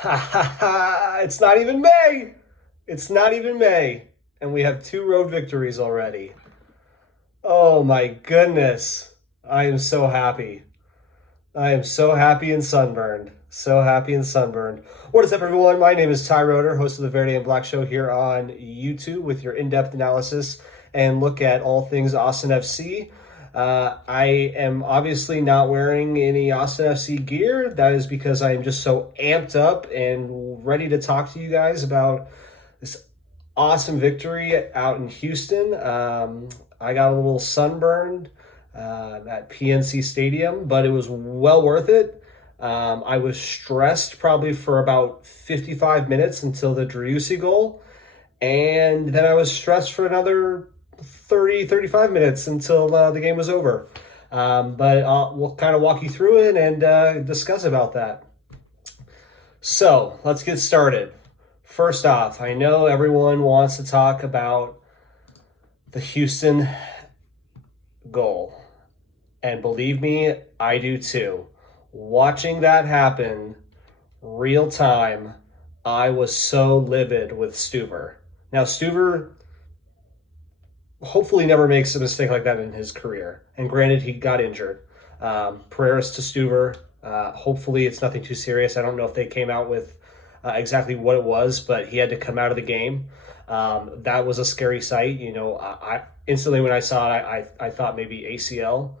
Ha ha ha! It's not even May! It's not even May. And we have two road victories already. Oh my goodness. I am so happy. I am so happy and sunburned. So happy and sunburned. What is up, everyone? My name is Ty Roeder, host of the Verde and Black Show here on YouTube with your in-depth analysis and look at all things Austin FC. I am obviously not wearing any Austin FC gear. That is because I am just so amped up and ready to talk to you guys about this awesome victory out in Houston. I got a little sunburned at PNC Stadium, but it was well worth it. I was stressed probably for about 55 minutes until the Driussi goal. And then I was stressed for another 35 minutes until the game was over. But we'll kind of walk you through it and discuss about that. So let's get started. First off, I know everyone wants to talk about the Houston goal. And believe me, I do too. Watching that happen real time, I was so livid with Stuver. Now, Stuver hopefully never makes a mistake like that in his career. And granted, he got injured. Prayers to Stuver. Hopefully it's nothing too serious. I don't know if they came out with exactly what it was, but he had to come out of the game. That was a scary sight. You know, I instantly when I saw it, I thought maybe ACL.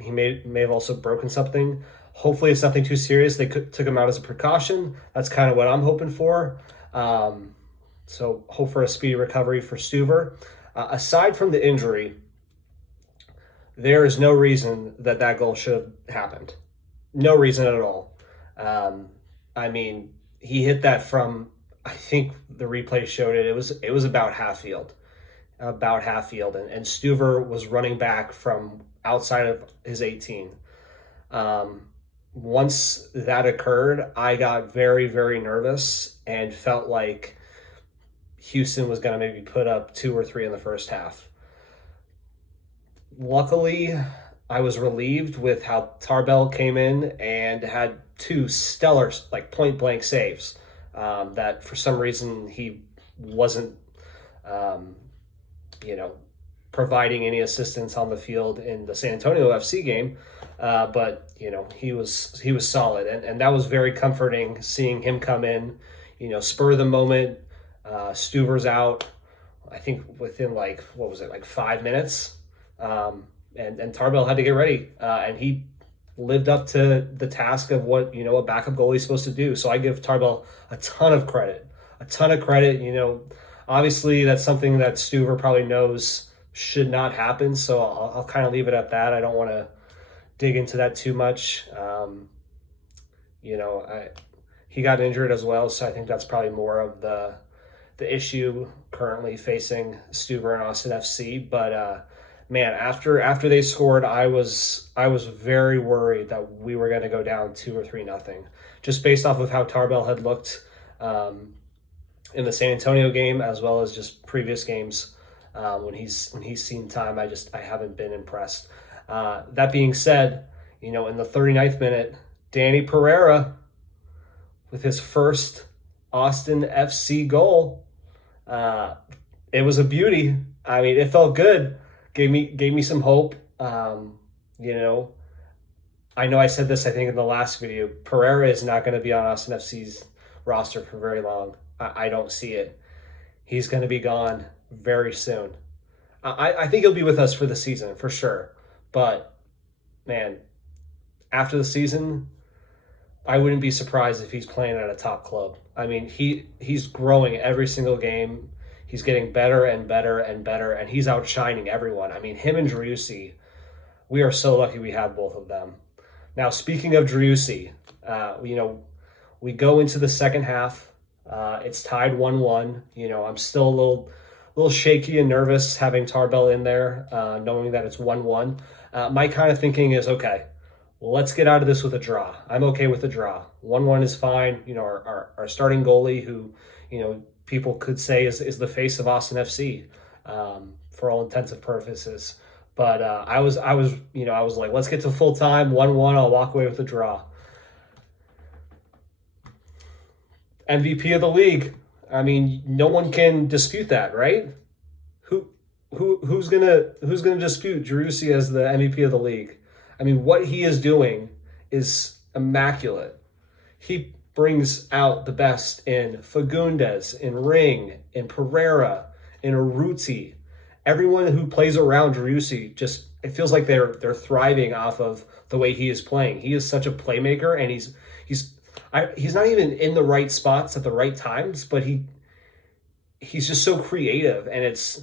He may have also broken something. Hopefully it's nothing too serious. They took him out as a precaution. That's kind of what I'm hoping for. So hope for a speedy recovery for Stuver. Aside from the injury, there is no reason that goal should have happened. No reason at all. I mean, he hit that from, I think the replay showed it. It was about half field, and Stuver was running back from outside of his 18. Once that occurred, I got very, very nervous and felt like Houston was going to maybe put up 2 or 3 in the first half. Luckily, I was relieved with how Tarbell came in and had 2 stellar, like point blank saves. That for some reason he wasn't, providing any assistance on the field in the San Antonio FC game. But he was solid, and that was very comforting seeing him come in, spur of the moment. Stuver's out, I think within like 5 minutes. And Tarbell had to get ready, and he lived up to the task of what a backup goalie is supposed to do. So I give Tarbell a ton of credit. Obviously that's something that Stuver probably knows should not happen. So I'll kind of leave it at that. I don't want to dig into that too much. He got injured as well, so I think that's probably more of the issue currently facing Stuver and Austin FC. But man, after they scored, I was very worried that we were going to go down 2 or 3-0, just based off of how Tarbell had looked in the San Antonio game, as well as just previous games when he's seen time. I haven't been impressed. That being said, in the 39th minute, Danny Pereira with his first Austin FC goal. It was a beauty. I mean, it felt good. Gave me some hope. I know I said this, I think, in the last video. Pereira is not going to be on Austin FC's roster for very long. I don't see it. He's going to be gone very soon. I think he'll be with us for the season, for sure. But, man, after the season, I wouldn't be surprised if he's playing at a top club. I mean, he's growing every single game. He's getting better and better and better, and he's outshining everyone. I mean, him and Driussi, we are so lucky we have both of them. Now, speaking of Driussi, we go into the second half. It's tied 1-1. I'm still a little shaky and nervous having Tarbell in there, knowing that it's 1-1. My kind of thinking is, okay, let's get out of this with a draw. I'm okay with a draw. 1-1 is fine. Our starting goalie, who, people could say is the face of Austin FC, for all intents and purposes. But I was like, let's get to full time, 1-1. I'll walk away with a draw. MVP of the league. I mean, no one can dispute that, right? Who who's gonna dispute Driussi as the MVP of the league? I mean, what he is doing is immaculate. He brings out the best in Fagundes, in Ring, in Pereira, in Urruti. Everyone who plays around Driussi just it feels like they're thriving off of the way he is playing. He is such a playmaker, and he's not even in the right spots at the right times, but he's just so creative, and it's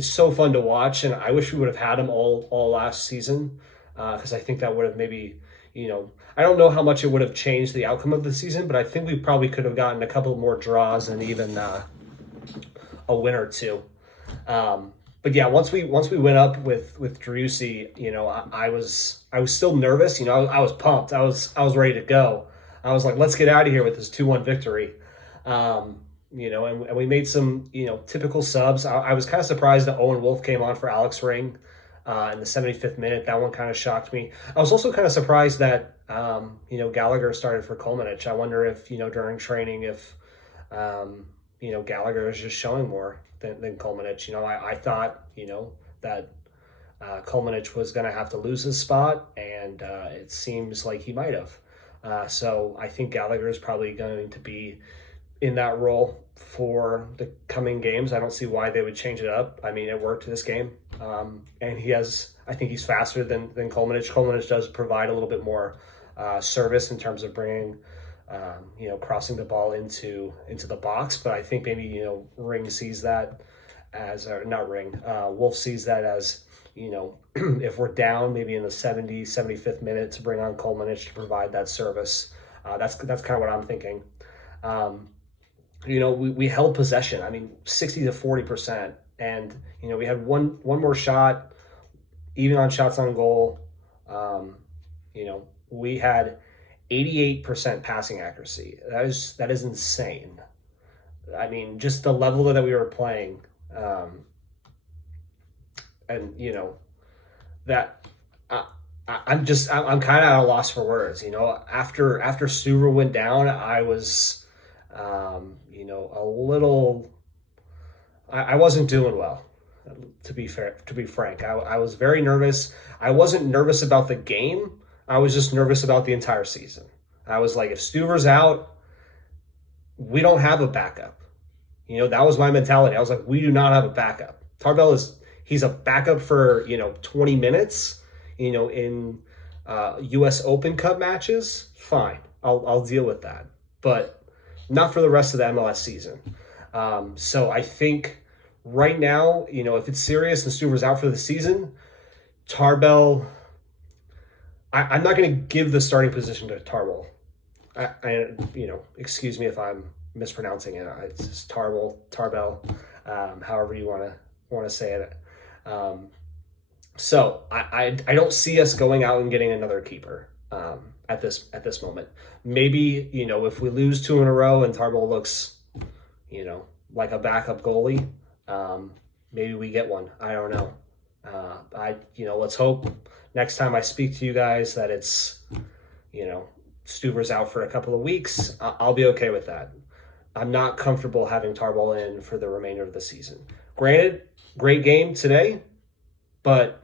so fun to watch. And I wish we would have had him all last season, because I think that would have maybe, I don't know how much it would have changed the outcome of the season, but I think we probably could have gotten a couple more draws and even a win or two. But yeah, once we went up with Driussi, I was still nervous. I was pumped. I was ready to go. I was like, let's get out of here with this 2-1 victory. And we made some, typical subs. I was kind of surprised that Owen Wolf came on for Alex Ring in the 75th minute. That one kind of shocked me. I was also kind of surprised that, Gallagher started for Kolmanich. I wonder if, during training, if, Gallagher is just showing more than Kolmanich. I thought, that Kolmanich was going to have to lose his spot, and it seems like he might have. So I think Gallagher is probably going to be in that role for the coming games. I don't see why they would change it up. I mean, it worked this game. And I think he's faster than Kolmanich. Kolmanich does provide a little bit more service in terms of bringing, crossing the ball into the box. But I think maybe, Ring sees that as, or not Ring, Wolf sees that as, if we're down maybe in the 75th minute, to bring on Kolmanich to provide that service. That's kind of what I'm thinking. We held possession. I mean, 60 to 40%, and we had one more shot, even on shots on goal. We had 88% passing accuracy. That is insane. I mean, just the level that we were playing, and that. I'm kind of at a loss for words. After Stuver went down, I was, a little. I wasn't doing well, to be frank. I was very nervous. I wasn't nervous about the game. I was just nervous about the entire season. I was like, if Stuver's out, we don't have a backup. That was my mentality. I was like, we do not have a backup. Tarbell he's a backup for 20 minutes. In U.S. Open Cup matches, fine. I'll deal with that, but not for the rest of the MLS season. So I think right now, if it's serious and Stuver's out for the season, Tarbell, I'm not going to give the starting position to Tarbell. Excuse me if I'm mispronouncing it. It's just Tarbell, however you want to say it. So I don't see us going out and getting another keeper at this moment. Maybe, if we lose 2 in a row and Tarbell looks, like a backup goalie, maybe we get one. I don't know. Let's hope next time I speak to you guys that it's, Stuver's out for a couple of weeks. I'll be okay with that. I'm not comfortable having Tarbell in for the remainder of the season. Granted, great game today, but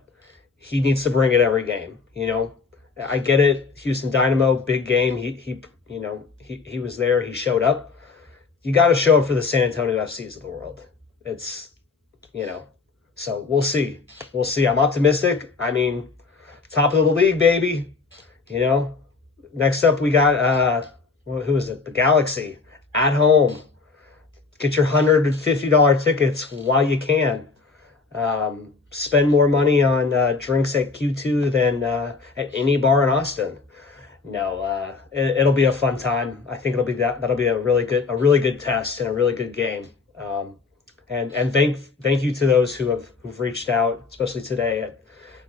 he needs to bring it every game. I get it. Houston Dynamo, big game. He was there. He showed up. You got to show up for the San Antonio FCs of the world. It's, so we'll see. We'll see. I'm optimistic. I mean, top of the league, baby. Next up we got, who is it? The Galaxy at home. Get your $150 tickets while you can. Spend more money on drinks at Q2 than at any bar in Austin. No, it'll be a fun time. I think that'll be a really good test and a really good game. And thank you to those who've reached out, especially today at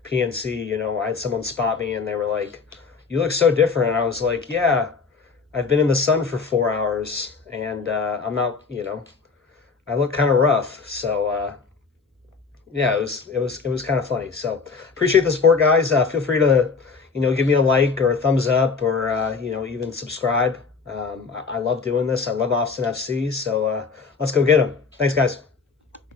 PNC. I had someone spot me and they were like, "You look so different." And I was like, "Yeah, I've been in the sun for 4 hours and I'm not. I look kind of rough." So. Yeah, it was kind of funny. So appreciate the support, guys. Feel free to, give me a like or a thumbs up or, even subscribe. I love doing this. I love Austin FC. So let's go get them. Thanks, guys.